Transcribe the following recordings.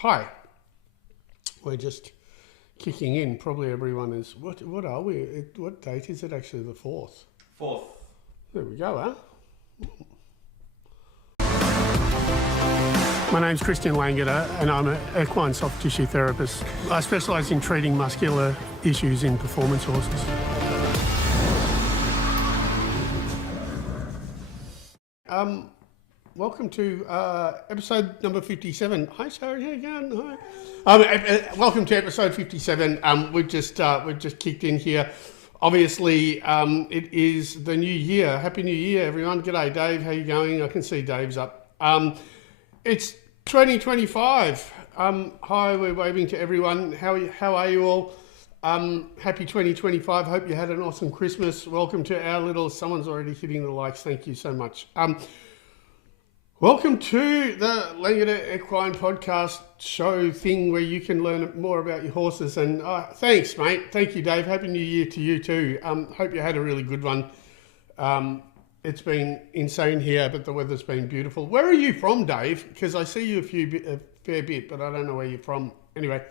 Hi. We're just kicking in. Probably everyone is. What are we? What date is it actually? The 4th. 4th. There we go, huh? My name's Christian Langeder and I'm an equine soft tissue therapist. I specialise in treating muscular issues in performance horses. Welcome to episode number 57. Hi, Sarah. How you going? Hi. Welcome to episode 57. We've just kicked in here. Obviously, it is the new year. Happy New Year, everyone. G'day, Dave. How you going? I can see Dave's up. It's 2025. Hi, we're waving to everyone. How are you all? Happy 2025. Hope you had an awesome Christmas. Welcome to our little. Someone's already hitting the likes. Thank you so much. Welcome to the Langeder Equine Podcast show thing where you can learn more about your horses. And thanks, mate. Thank you, Dave. Happy New Year to you too. Hope you had a really good one. It's been insane here, but the weather's been beautiful. Where are you from, Dave? Because I see you a fair bit, but I don't know where you're from. Anyway,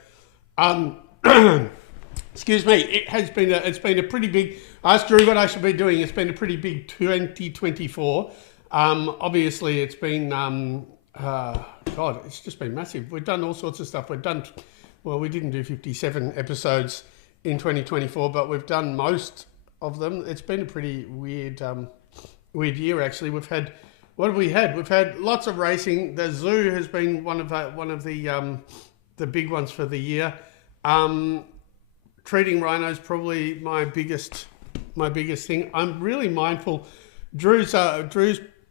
excuse me. It's been a pretty big. I asked Drew what I should be doing. It's been a pretty big 2024. Obviously, it's been, it's just been massive. We've done all sorts of stuff. We didn't do 57 episodes in 2024, but we've done most of them. It's been a pretty weird year, actually. What have we had? We've had lots of racing. The zoo has been one of the big ones for the year. Treating rhinos probably my biggest thing. I'm really mindful. Drew's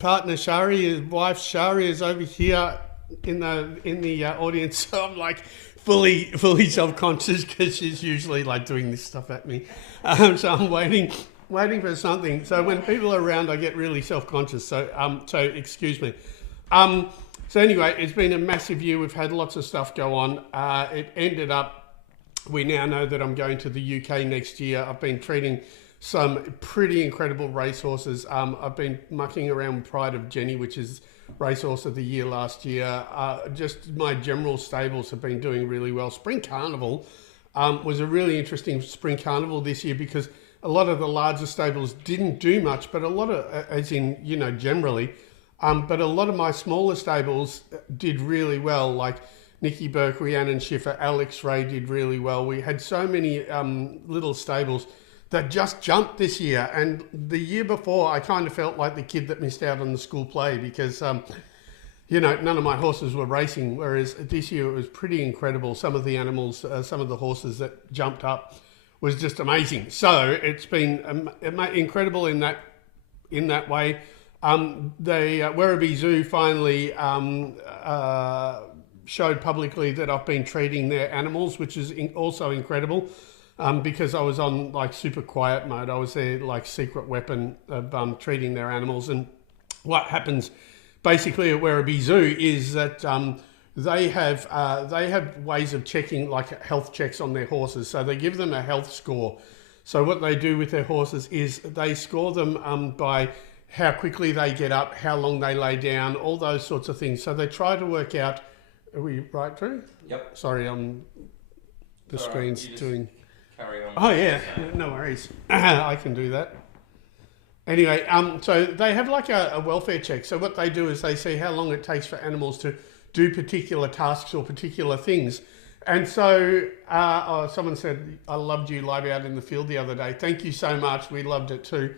partner Shari, his wife Shari, is over here in the audience. So I'm like fully self-conscious because she's usually like doing this stuff at me. So I'm waiting for something. So when people are around, I get really self-conscious. So excuse me. So anyway, it's been a massive year. We've had lots of stuff go on. It ended up. We now know that I'm going to the UK next year. I've been treating some pretty incredible racehorses. I've been mucking around with Pride of Jenny, which is racehorse of the year last year. Just my general stables have been doing really well. Spring Carnival was a really interesting Spring Carnival this year because a lot of the larger stables didn't do much, but a lot of, as in, generally, but a lot of my smaller stables did really well, like Nikki Burke, Rhiannon Schiffer, Alex Ray did really well. We had so many little stables that just jumped this year. And the year before, I kind of felt like the kid that missed out on the school play because, none of my horses were racing, whereas this year it was pretty incredible. Some of the animals, some of the horses that jumped up was just amazing. So it's been incredible in that way. The Werribee Zoo finally showed publicly that I've been treating their animals, which is also incredible. Because I was on like super quiet mode. I was their like secret weapon of treating their animals. And what happens basically at Werribee Zoo is that they have ways of checking like health checks on their horses. So they give them a health score. So what they do with their horses is they score them by how quickly they get up, how long they lay down, all those sorts of things. So they try to work out. Are we right, Drew? Yep. Sorry, the screen's doing. Carry on. Oh yeah, no worries. I can do that. Anyway, so they have like a welfare check. So what they do is they see how long it takes for animals to do particular tasks or particular things. And so someone said, I loved you live out in the field the other day. Thank you so much. We loved it too.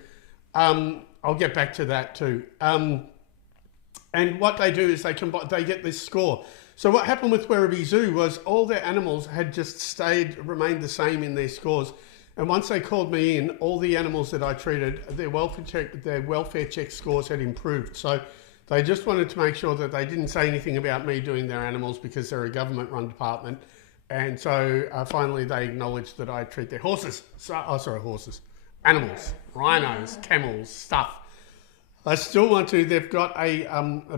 I'll get back to that too. And what they do is they get this score. So what happened with Werribee Zoo was all their animals had just remained the same in their scores. And once they called me in, all the animals that I treated, their welfare check scores had improved. So they just wanted to make sure that they didn't say anything about me doing their animals because they're a government-run department. And so finally they acknowledged that I treat their horses. Animals, rhinos, camels, stuff. I still want to. They've got a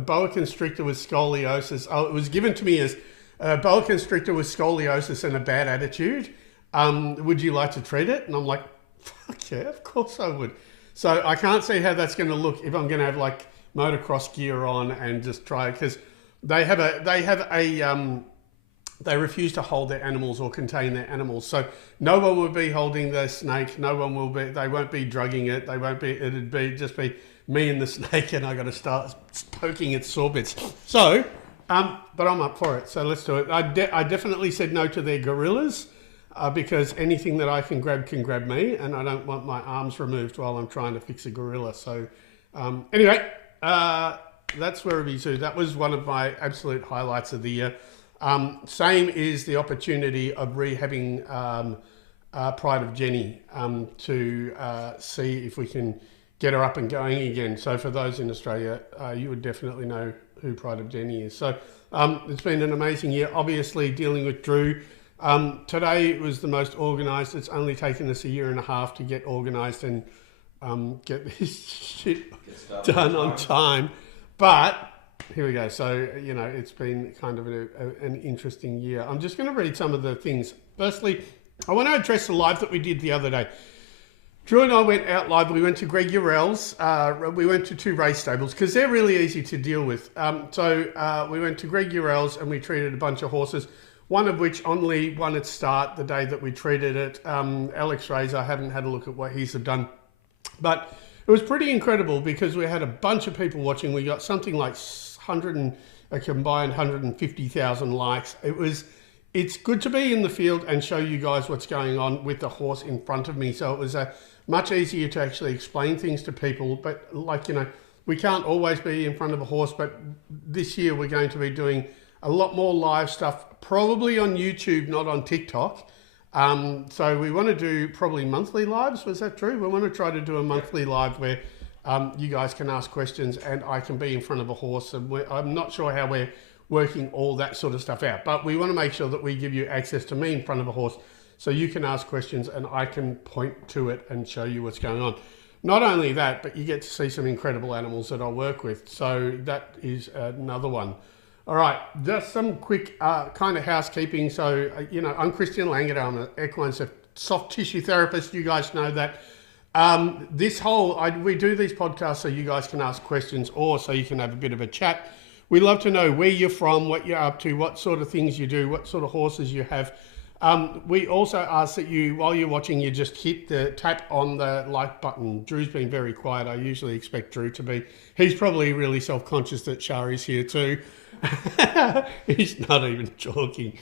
boa constrictor with scoliosis. Oh, it was given to me as a boa constrictor with scoliosis and a bad attitude. Would you like to treat it? And I'm like, fuck yeah, of course I would. So I can't see how that's going to look if I'm going to have like motocross gear on and just try, because they have a they refuse to hold their animals or contain their animals. So no one will be holding the snake. No one will be. They won't be drugging it. They won't be. It'd be just be me and the snake, and I got to start poking its sore bits. So, but I'm up for it. So let's do it. I definitely said no to their gorillas because anything that I can grab me, and I don't want my arms removed while I'm trying to fix a gorilla. So anyway, that's Werribee Zoo. That was one of my absolute highlights of the year. Same is the opportunity of rehabbing Pride of Jenny to see if we can get her up and going again. So for those in Australia, you would definitely know who Pride of Jenny is. So it's been an amazing year. Obviously dealing with Drew. Today was the most organised. It's only taken us a year and a half to get organised and get this shit done on time. But here we go. So, you know, it's been kind of an interesting year. I'm just going to read some of the things. Firstly, I want to address the live that we did the other day. Drew and I went out live. We went to Greg Urell's. We went to 2 race stables because they're really easy to deal with. So we went to Greg Urell's and we treated a bunch of horses, one of which only won its start the day that we treated it. Alex Razor, I haven't had a look at what he's done. But it was pretty incredible because we had a bunch of people watching. We got something like a combined 150,000 likes. It's good to be in the field and show you guys what's going on with the horse in front of me. So it was much easier to actually explain things to people. But like, you know, we can't always be in front of a horse, but this year we're going to be doing a lot more live stuff, probably on YouTube, not on TikTok. So we want to do probably monthly lives. Was that true? We want to try to do a monthly live where you guys can ask questions and I can be in front of a horse. And I'm not sure how we're working all that sort of stuff out, but we want to make sure that we give you access to me in front of a horse so you can ask questions and I can point to it and show you what's going on. Not only that, but you get to see some incredible animals that I work with. So that is another one. All right, just some quick kind of housekeeping. So, you know, I'm Christian Langert. I'm an equine soft tissue therapist. You guys know that. We do these podcasts so you guys can ask questions or so you can have a bit of a chat. We love to know where you're from, what you're up to, what sort of things you do, what sort of horses you have. We also ask that you, while you're watching, you just tap on the like button. Drew's been very quiet. I usually expect Drew to be. He's probably really self-conscious that Shari's here too. He's not even talking.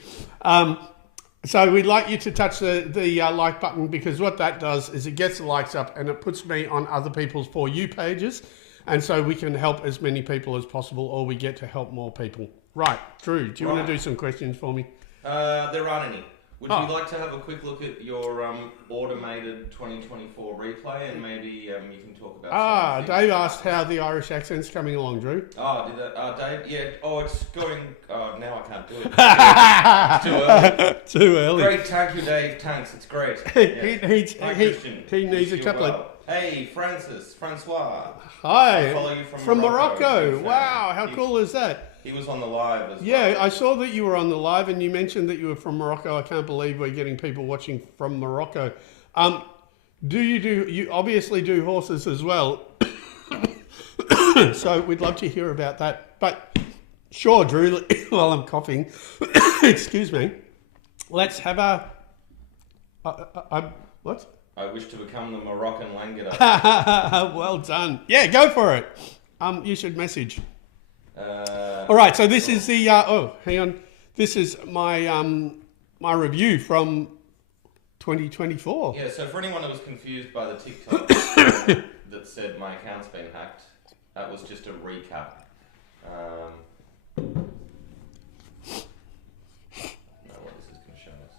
So we'd like you to touch the like button because what that does is it gets the likes up and it puts me on other people's For You pages. And so we can help as many people as possible or we get to help more people. Right, Drew, do you want to do some questions for me? There aren't any. Would you like to have a quick look at your automated 2024 replay and maybe you can talk about Dave asked how the Irish accent's coming along, Drew. Oh, did that? Dave? Yeah. Oh, it's going... Oh, now I can't do it. It's too early. Too early. Great. Thank you, Dave. Thanks. It's great. He needs a couple of... Hey, Francois. Hi. I follow you from Morocco. Wow, how cool is that? He was on the live as well. Yeah, I saw that you were on the live and you mentioned that you were from Morocco. I can't believe we're getting people watching from Morocco. You obviously do horses as well. So we'd love to hear about that. But sure, Drew, while I'm coughing, excuse me, let's have what? I wish to become the Moroccan Langata. Well done. Yeah, go for it. You should message. All right, so this is the hang on. This is my my review from 2024. Yeah, so for anyone who was confused by the TikTok that said my account's been hacked, that was just a recap. Know what this is going to show us.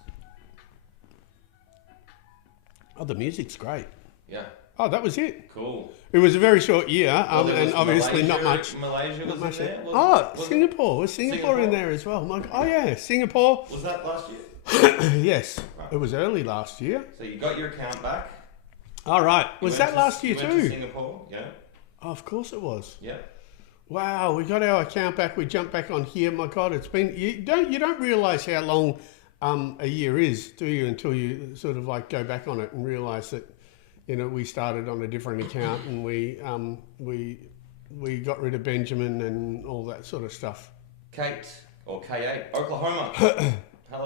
Oh, the music's great. Yeah. Oh, that was it. Cool. It was a very short year, and obviously not much. Malaysia was in there? Singapore. Was Singapore in there as well? Oh, yeah, Singapore. Was that last year? Yes, right. It was early last year. So you got your account back? All right. Was that last year too? Went to Singapore, yeah. Oh, of course it was. Yeah. Wow, we got our account back. We jumped back on here. My God, it's been... You don't realise how long a year is, do you? Until you sort of like go back on it and realise that, you know, we started on a different account and we got rid of Benjamin and all that sort of stuff. Kate, or K8, Oklahoma.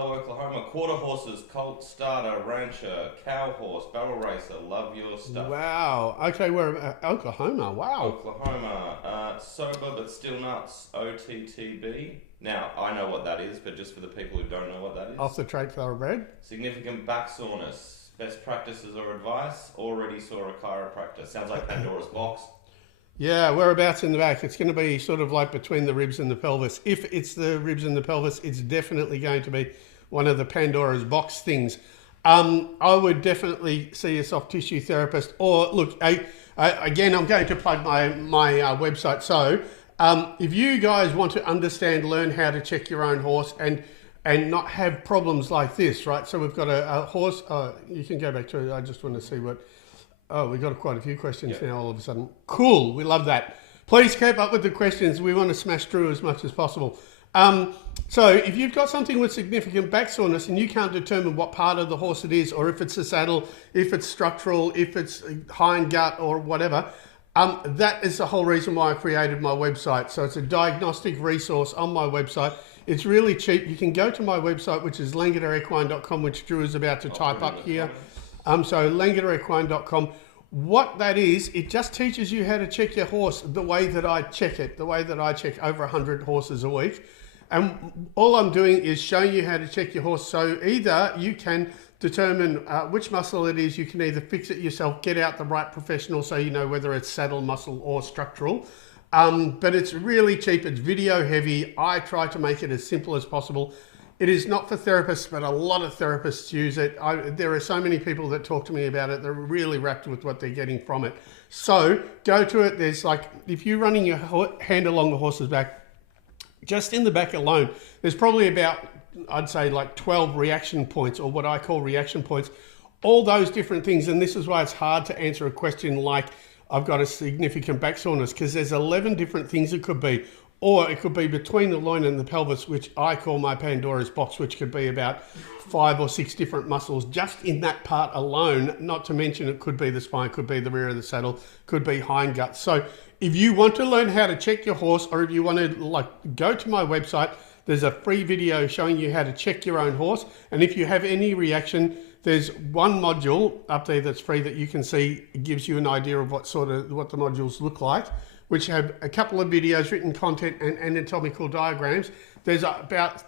Hello, Oklahoma. Quarter horses, colt, starter, rancher, cow horse, barrel racer. Love your stuff. Wow. Okay, we're Oklahoma. Wow. Oklahoma. Sober but still nuts. OTTB. Now, I know what that is, but just for the people who don't know what that is. Off the trait thoroughbred. Significant back soreness. Best practices or advice. Already saw a chiropractor. Sounds like Pandora's box. Yeah, whereabouts in the back? It's going to be sort of like between the ribs and the pelvis. If it's the ribs and the pelvis, it's definitely going to be one of the Pandora's box things. I would definitely see a soft tissue therapist. Or look, again, I'm going to plug my website. So if you guys want to understand, learn how to check your own horse and not have problems like this, right? So we've got a horse. You can go back to it. I just want to see what... Oh, we've got quite a few questions now all of a sudden. Cool, we love that. Please keep up with the questions. We want to smash through as much as possible. So if you've got something with significant back soreness and you can't determine what part of the horse it is, or if it's the saddle, if it's structural, if it's hind gut or whatever, that is the whole reason why I created my website. So it's a diagnostic resource on my website. It's really cheap. You can go to my website, which is langaterequine.com, which Drew is about to type up here. So langaterequine.com. What that is, it just teaches you how to check your horse the way that I check it, the way that I check over 100 horses a week. And all I'm doing is showing you how to check your horse. So either you can determine which muscle it is, you can either fix it yourself, get out the right professional so you know whether it's saddle muscle or structural. But it's really cheap, it's video heavy. I try to make it as simple as possible. It is not for therapists, but a lot of therapists use it. There are so many people that talk to me about it. They're really wrapped with what they're getting from it. So go to it. There's like, if you're running your hand along the horse's back, just in the back alone, there's probably about, I'd say like 12 reaction points, or what I call reaction points. All those different things. And this is why it's hard to answer a question like, I've got a significant back soreness, because there's 11 different things it could be. Or it could be between the loin and the pelvis, which I call my Pandora's box, which could be about 5 or 6 different muscles just in that part alone. Not to mention it could be the spine, could be the rear of the saddle, could be hind gut. So if you want to learn how to check your horse, or if you want to go to my website, there's a free video showing you how to check your own horse. And if you have any reaction, there's one module up there that's free that you can see. It gives you an idea of what the modules look like, which have a couple of videos, written content, and anatomical diagrams. There's about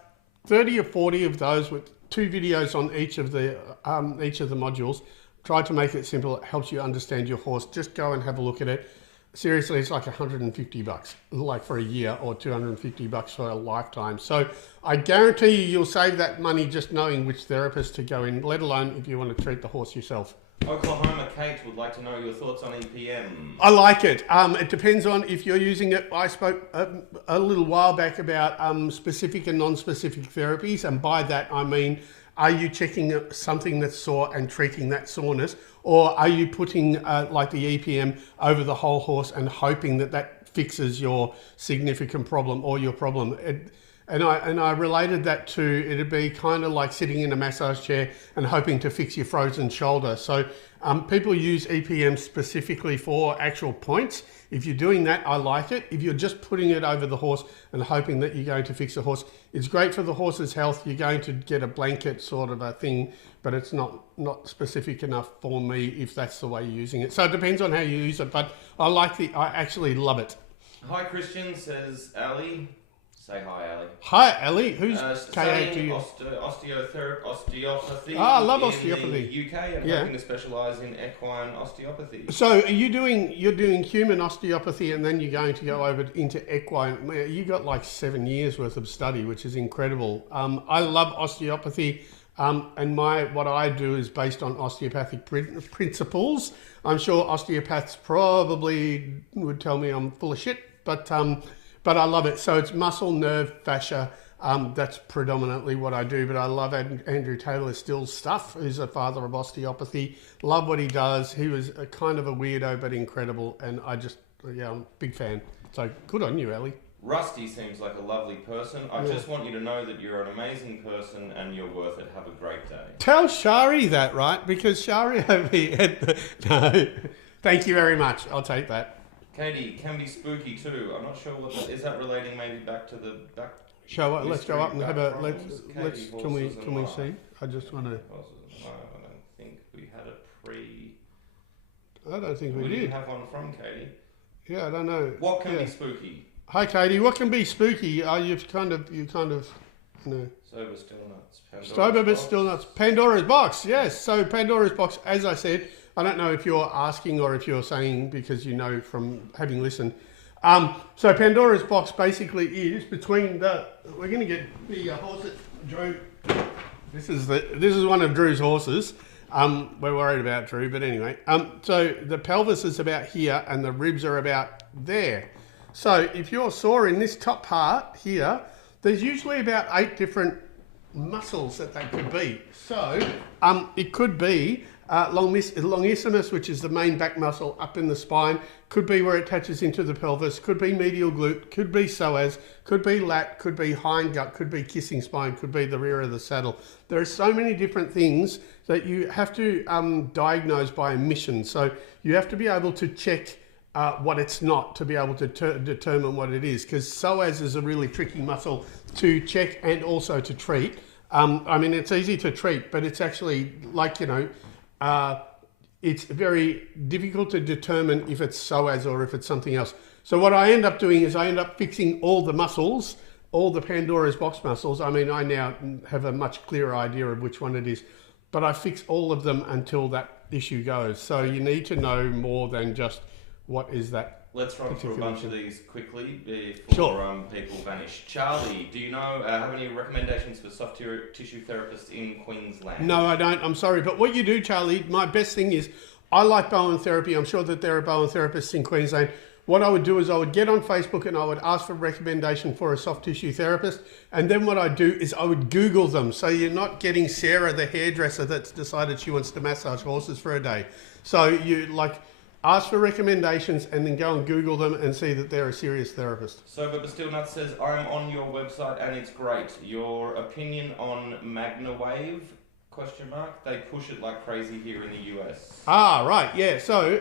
30 or 40 of those with 2 videos on each of the modules. Try to make it simple. It helps you understand your horse. Just go and have a look at it. Seriously, it's like $150, like for a year, or $250 for a lifetime. So I guarantee you'll save that money just knowing which therapist to go in, let alone if you want to treat the horse yourself. Oklahoma Kate would like to know your thoughts on EPM. I like it. It depends on if you're using it. I spoke a little while back about specific and non-specific therapies, and by that I mean, are you checking something that's sore and treating that soreness, or are you putting like the EPM over the whole horse and hoping that that fixes your significant problem or your problem? And I related that to, it'd be kind of like sitting in a massage chair and hoping to fix your frozen shoulder. So people use EPM specifically for actual points. If you're doing that, I like it. If you're just putting it over the horse and hoping that you're going to fix the horse, it's great for the horse's health. You're going to get a blanket sort of a thing, but it's not specific enough for me if that's the way you're using it. So it depends on how you use it, but I actually love it. Hi Christian, says Ali. Say hi, Ali. Hi, Ali. Who's KA to you? Osteopathy. I love osteopathy. In the UK, and hoping to specialise in equine osteopathy. So you're doing human osteopathy, and then you're going to go over into equine. You got like 7 years worth of study, which is incredible. I love osteopathy, and what I do is based on osteopathic principles. I'm sure osteopaths probably would tell me I'm full of shit, but I love it. So it's muscle, nerve, fascia. That's predominantly what I do, but I love Andrew Taylor Still's stuff, who's a father of osteopathy. Love what he does. He was a kind of a weirdo, but incredible. And I'm a big fan. So good on you, Ali. Rusty seems like a lovely person. I just want you to know that you're an amazing person and you're worth it. Have a great day. Tell Shari that, right? Because Shari over here... No. Thank you very much. I'll take that. Katie, can be spooky too. I'm not sure what that is. That relating maybe back to the back Shall I, let's go up and have a Katie can we Horses see? I just want to. I don't think we had a pre. I don't think we did. did. Didn't have one from Katie. Yeah, I don't know. What can be spooky? Hi, Katie. What can be spooky? You kind of, you know. Sober still nuts. Sober but still nuts. Pandora's box. Yes. So Pandora's box, as I said, I don't know if you're asking or if you're saying because you know from having listened. So Pandora's box basically is between the. We're going to get the horse that Drew. This is one of Drew's horses. We're worried about Drew, but anyway. So the pelvis is about here and the ribs are about there. So if you're sore in this top part here, there's usually about 8 different muscles that could be. So it could be longissimus, which is the main back muscle up in the spine, could be where it touches into the pelvis, could be medial glute, could be psoas, could be lat, could be hindgut, could be kissing spine, could be the rear of the saddle. There are so many different things that you have to diagnose by emission. So you have to be able to check what it's not to be able to determine what it is, because psoas is a really tricky muscle to check and also to treat. I mean, it's easy to treat, but it's actually like, it's very difficult to determine if it's psoas or if it's something else. So what I end up doing is I end up fixing all the muscles, all the Pandora's box muscles. I mean, I now have a much clearer idea of which one it is, but I fix all of them until that issue goes. So you need to know more than just what is that. Let's run through a bunch of these quickly before people vanish. Charlie, do you know, have any recommendations for soft tissue therapists in Queensland? No, I don't. I'm sorry. But what you do, Charlie, my best thing is I like Bowen therapy. I'm sure that there are Bowen therapists in Queensland. What I would do is I would get on Facebook and I would ask for a recommendation for a soft tissue therapist. And then what I'd do is I would Google them. So you're not getting Sarah, the hairdresser, that's decided she wants to massage horses for a day. So you ask for recommendations and then go and Google them and see that they're a serious therapist. Sober but still nuts says, I'm on your website and it's great. Your opinion on MagnaWave? ? They push it like crazy here in the US. Ah, right, yeah. So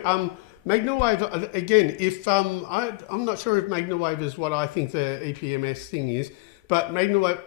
MagnaWave, again, if I'm not sure if MagnaWave is what I think the EPMS thing is, but MagnaWave,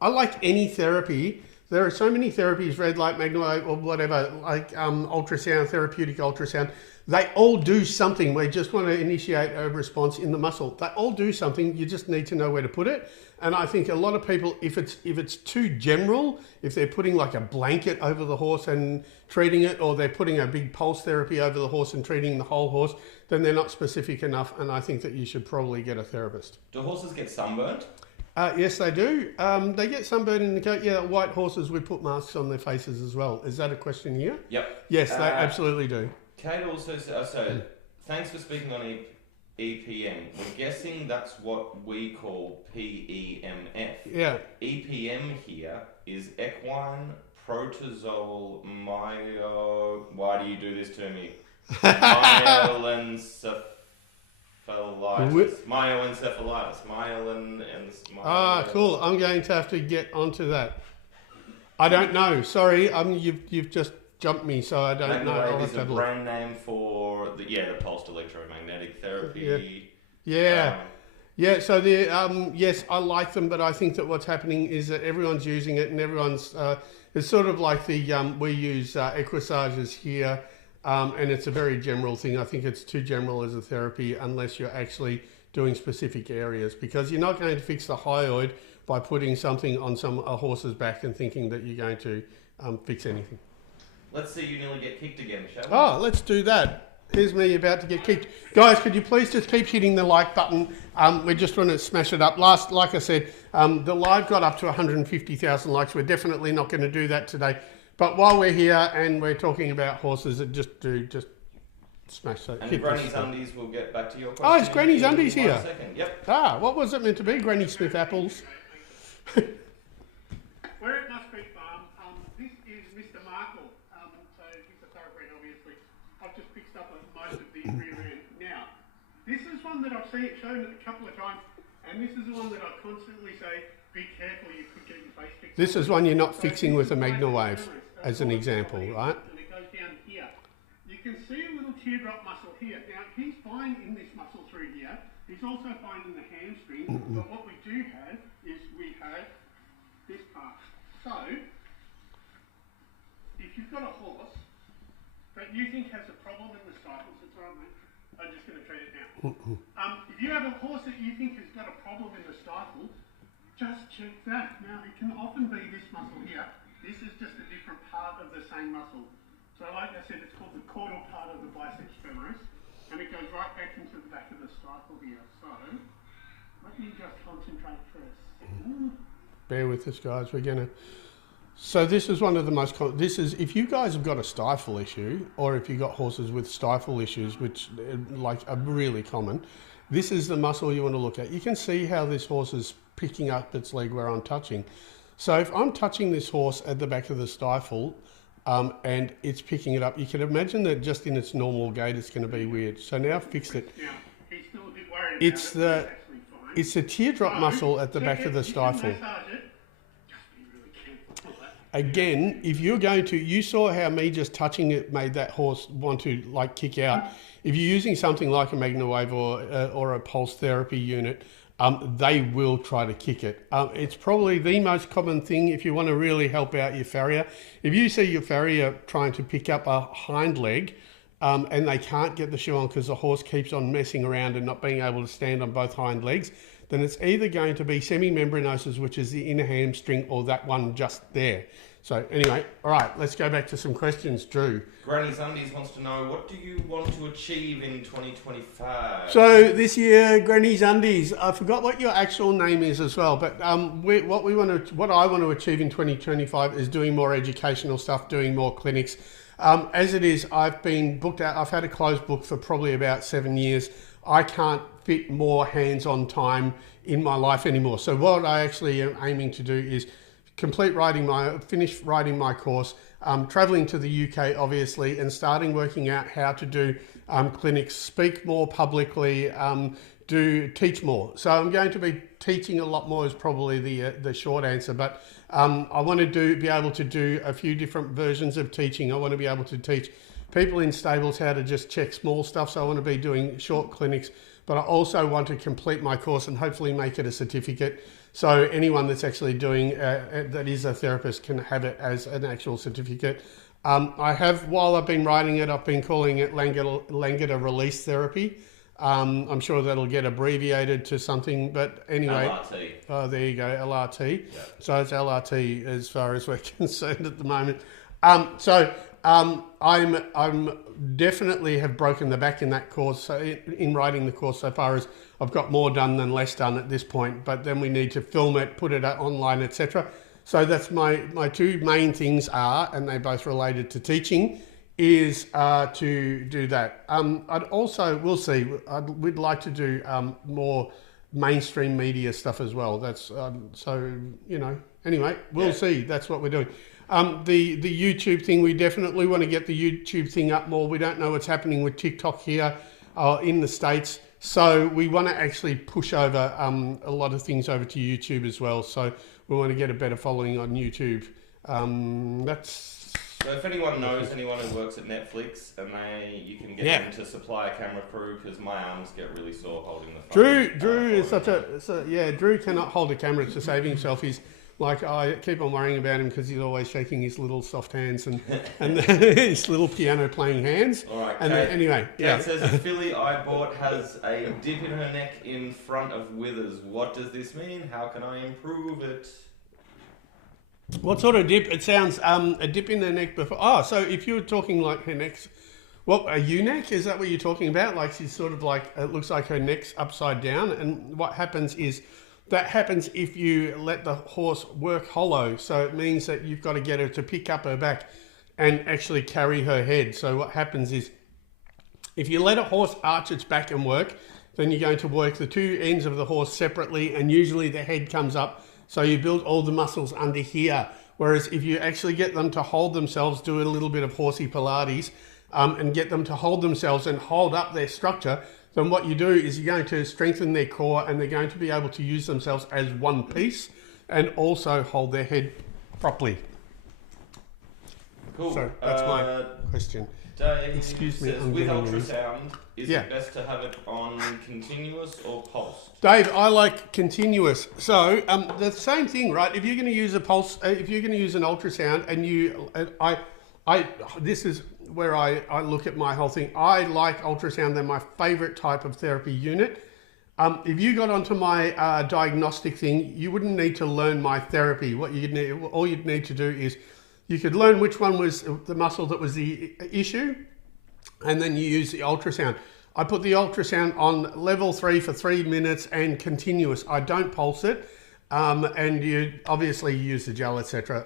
I like any therapy. There are so many therapies, red light, MagnaWave, or whatever, like ultrasound, therapeutic ultrasound. They all do something. We just want to initiate a response in the muscle. They all do something. You just need to know where to put it. And I think a lot of people, if it's too general, if they're putting like a blanket over the horse and treating it, or they're putting a big pulse therapy over the horse and treating the whole horse, then they're not specific enough. And I think that you should probably get a therapist. Do horses get sunburned? Yes, they do. They get sunburned in the coat. Yeah, white horses, we put masks on their faces as well. Is that a question here? Yep. Yes, they absolutely do. Kate also said, thanks for speaking on EPM. We're guessing that's what we call PEMF. Yeah. EPM here is equine protozoal Why do you do this to me? Myelencephalitis. Cool. I'm going to have to get onto that. I don't know. Sorry, you've just jumped me, so I don't know. MagnaWave is a brand name for the pulsed electromagnetic therapy. Yeah. So yes, I like them, but I think that what's happening is that everyone's using it, and everyone's it's sort of like the we use equisages here. And it's a very general thing. I think it's too general as a therapy unless you're actually doing specific areas, because you're not going to fix the hyoid by putting something on a horse's back and thinking that you're going to fix anything. Let's see you nearly get kicked again, shall we? Oh, let's do that. Here's me about to get kicked. Guys, could you please just keep hitting the like button? We just want to smash it up. Like I said, the live got up to 150,000 likes. We're definitely not going to do that today. But while we're here and we're talking about horses, just smash that. And Granny's Undies, we'll get back to your question. Oh, it's Granny's Undies here. 1 second. Yep. What was it meant to be? Granny Smith apples. We're at Musk Creek Farm. This is Mr. Markle. So he's a thoroughbred, obviously. I've just fixed up most of the rear end. Now, this is one that I've shown a couple of times, and this is the one that I constantly say, be careful, you could get your face fixed. This is one you're not fixing with a MagnaWave, as an example, right? And it goes down here. You can see a little teardrop muscle here. Now, he's fine in this muscle through here. He's also fine in the hamstring. But what we do have So, if you've got a horse that you think has a problem in the stifles, it's all right, mate. I'm just going to treat it now. If you have a horse that you think has got a problem in the stifle, just check that. Now, it can often be this muscle here. This is just a different part of the same muscle. So like I said, it's called the caudal part of the biceps femoris, and it goes right back into the back of the stifle here. So, let me just concentrate for a second. Bear with us, guys. We're going to... So this is one of the most this is if you guys have got a stifle issue, or if you've got horses with stifle issues, which like are really common, this is the muscle you want to look at. You can see how this horse is picking up its leg where I'm touching. So if I'm touching this horse at the back of the stifle and it's picking it up, you can imagine that just in its normal gait it's going to be weird. So now I've fixed it. Now, he's still a bit worried It's about it, the but actually fine. it's the teardrop muscle at the back of the stifle. Again, if you're going to, you saw how me just touching it made that horse want to like kick out. If you're using something like a MagnaWave or a pulse therapy unit, they will try to kick it. It's probably the most common thing if you want to really help out your farrier. If you see your farrier trying to pick up a hind leg and they can't get the shoe on because the horse keeps on messing around and not being able to stand on both hind legs, then it's either going to be semimembranosus, which is the inner hamstring, or that one just there. So anyway, all right, let's go back to some questions. Drew. Granny's Undies wants to know, what do you want to achieve in 2025? So this year, Granny's Undies, I forgot what your actual name is as well, but what I want to achieve in 2025 is doing more educational stuff, doing more clinics. As it is, I've been booked out. I've had a closed book for probably about 7 years. I can't fit more hands-on time in my life anymore. So what I actually am aiming to do is finish writing my course, traveling to the UK obviously, and starting working out how to do clinics, speak more publicly, teach more. So I'm going to be teaching a lot more is probably the short answer, but I want to be able to do a few different versions of teaching. I want to be able to teach people in stables how to just check small stuff. So I want to be doing short clinics, but I also want to complete my course and hopefully make it a certificate. So anyone that's actually doing, that is a therapist, can have it as an actual certificate. I have, while I've been writing it, I've been calling it Languedoc release therapy. I'm sure that'll get abbreviated to something, but anyway. LRT. Oh, there you go, LRT. Yeah. So it's LRT as far as we're concerned at the moment. I'm definitely have broken the back in that course, so in writing the course, so far as I've got more done than less done at this point, but then we need to film it, put it online, etc. So that's my two main things are, and they both related to teaching, is to do that. I'd also, we'll see, we'd like to do more mainstream media stuff as well. That's so, you know, anyway, we'll see. That's what we're doing. The YouTube thing, we definitely want to get the YouTube thing up more. We don't know what's happening with TikTok here in the States. So we want to actually push over a lot of things over to YouTube as well. So we want to get a better following on YouTube. So if anyone knows anyone who works at Netflix, and you can get them to supply a camera crew, because my arms get really sore holding the phone. Drew is Drew cannot hold a camera to save himself. He's like, I keep on worrying about him because he's always shaking his little soft hands and his little piano playing hands. All right, and Kate, anyway, Kate says a filly I bought has a dip in her neck in front of withers. What does this mean? How can I improve it? What sort of dip? It sounds a dip in the neck before. Oh, so if you were talking like her neck's, what, a U-neck? Is that what you're talking about? Like she's sort of like, it looks like her neck's upside down. And what happens is, that happens if you let the horse work hollow. So it means that you've got to get her to pick up her back and actually carry her head. So what happens is, if you let a horse arch its back and work, then you're going to work the two ends of the horse separately, and usually the head comes up. So you build all the muscles under here. Whereas if you actually get them to hold themselves, do a little bit of horsey Pilates, and get them to hold themselves and hold up their structure, then what you do is you're going to strengthen their core, and they're going to be able to use themselves as one piece and also hold their head properly. Cool. So that's my question. Dave Excuse me, says, I'm with getting ultrasound, is it best to have it on continuous or pulsed? Dave, I like continuous. So the same thing, right? If you're going to use a pulse, if you're going to use an ultrasound, and this is where I look at my whole thing. I like ultrasound. They're my favorite type of therapy unit. If you got onto my diagnostic thing, you wouldn't need to learn my therapy. All you'd need to do is you could learn which one was the muscle that was the issue, and then you use the ultrasound. I put the ultrasound on level 3 for 3 minutes and continuous. I don't pulse it, and you obviously use the gel, etc.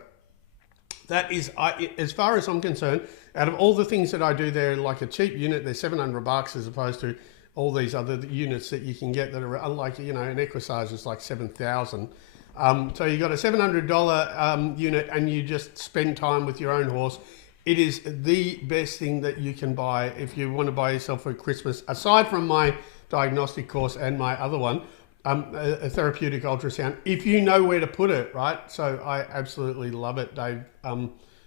That is, as far as I'm concerned, out of all the things that I do, they're like a cheap unit. They're $700 as opposed to all these other units that you can get that are like, an Equisage is like $7,000. So you got a $700 unit and you just spend time with your own horse. It is the best thing that you can buy if you want to buy yourself for Christmas, aside from my diagnostic course and my other one, a therapeutic ultrasound, if you know where to put it, right? So I absolutely love it, Dave.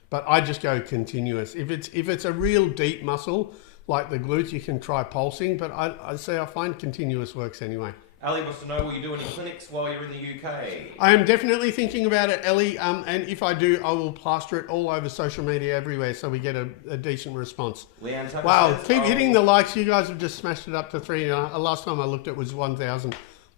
But I just go continuous. If it's a real deep muscle, like the glutes, you can try pulsing, but I find continuous works anyway. Ali wants to know, will you do any clinics while you're in the UK? I am definitely thinking about it, Ellie, and if I do, I will plaster it all over social media everywhere so we get a decent response. Leanne Tucker wow, says, keep hitting the likes. You guys have just smashed it up to 3. Last time I looked, it was 1,000,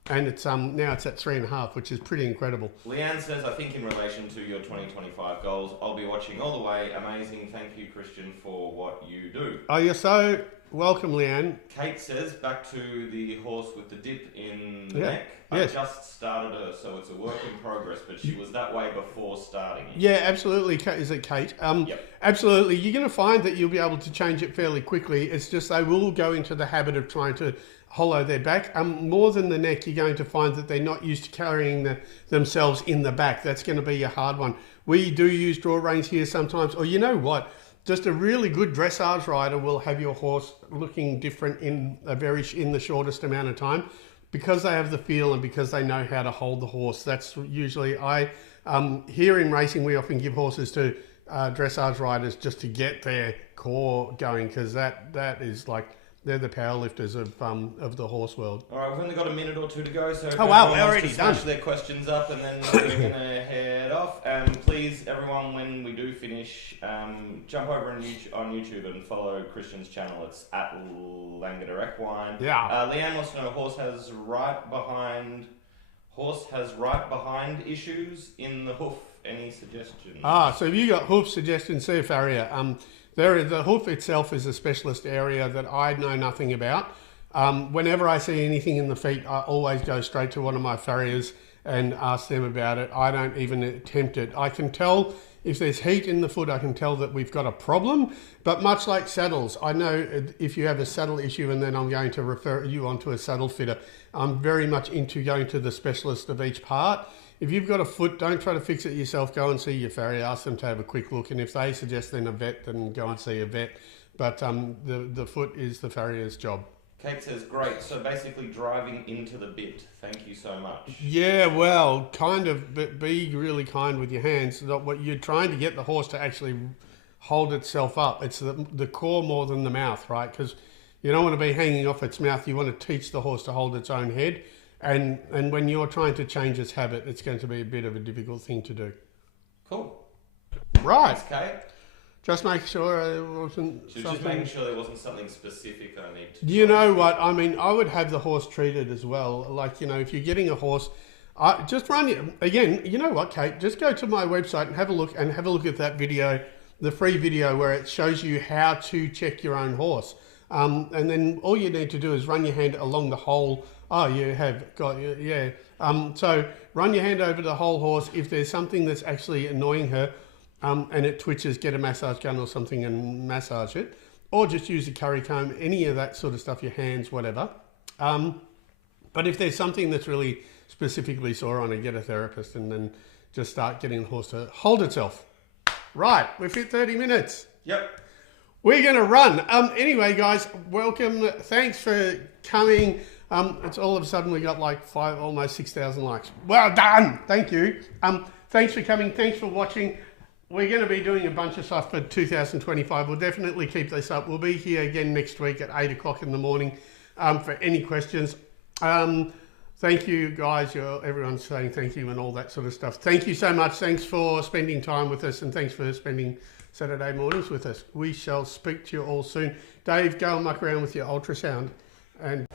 and it's now it's at 3.5, which is pretty incredible. Leanne says, I think in relation to your 2025 goals, I'll be watching all the way. Amazing. Thank you, Christian, for what you do. Oh, you're so welcome, Leanne. Kate says, back to the horse with the dip in the neck. Yes. I just started her, so it's a work in progress, but she was that way before starting it. Yeah, absolutely. Is it Kate? Yep. Absolutely. You're going to find that you'll be able to change it fairly quickly. It's just they will go into the habit of trying to hollow their back. More than the neck, you're going to find that they're not used to carrying themselves in the back. That's going to be a hard one. We do use draw reins here sometimes. Or you know what? Just a really good dressage rider will have your horse looking different in the shortest amount of time, because they have the feel and because they know how to hold the horse. That's usually here in racing, we often give horses to dressage riders just to get their core going, because that is like, they're the powerlifters of the horse world. All right, we've only got a minute or two to go, so we're already done. Smash their questions up, and then we're going to head off. Please, everyone, when we do finish, jump over on YouTube and follow Christian's channel. It's at Langada Equine. Yeah. Leanne wants to know, horse has right behind issues in the hoof. Any suggestions? So if you got hoof suggestions, see a farrier. The hoof itself is a specialist area that I know nothing about. Whenever I see anything in the feet, I always go straight to one of my farriers and ask them about it. I don't even attempt it. I can tell if there's heat in the foot, I can tell that we've got a problem. But much like saddles, I know if you have a saddle issue and then I'm going to refer you onto a saddle fitter. I'm very much into going to the specialist of each part. If you've got a foot, don't try to fix it yourself. Go and see your farrier. Ask them to have a quick look. And if they suggest then a vet, then go and see a vet. But the foot is the farrier's job. Kate says, great. So basically driving into the bit. Thank you so much. Yeah, well, kind of be really kind with your hands. What you're trying to get the horse to actually hold itself up. It's the core more than the mouth, right? Because you don't want to be hanging off its mouth. You want to teach the horse to hold its own head. And when you're trying to change its habit, it's going to be a bit of a difficult thing to do. Cool. Right. Thanks, Kate. Just make sure it wasn't Just making sure there wasn't something specific I need to... You know what? I mean, I would have the horse treated as well. Like, if you're getting a horse, just run it. Again, you know what, Kate? Just go to my website and have a look at that video, the free video where it shows you how to check your own horse. And then all you need to do is run your hand along the whole... Oh, you have got, yeah. So run your hand over the whole horse. If there's something that's actually annoying her and it twitches, get a massage gun or something and massage it. Or just use a curry comb, any of that sort of stuff, your hands, whatever. But if there's something that's really specifically sore on it, get a therapist and then just start getting the horse to hold itself. Right, we've hit 30 minutes. Yep. We're going to run. Anyway, guys, welcome. Thanks for coming. It's all of a sudden we got like almost 6,000 likes. Well done. Thank you. Thanks for coming. Thanks for watching. we're going to be doing a bunch of stuff for 2025. We'll definitely keep this up. We'll be here again next week at 8 o'clock in the morning for any questions. Thank you, guys. Everyone's saying thank you and all that sort of stuff. Thank you so much. Thanks for spending time with us, and thanks for spending Saturday mornings with us. We shall speak to you all soon. Dave, go and muck around with your ultrasound. And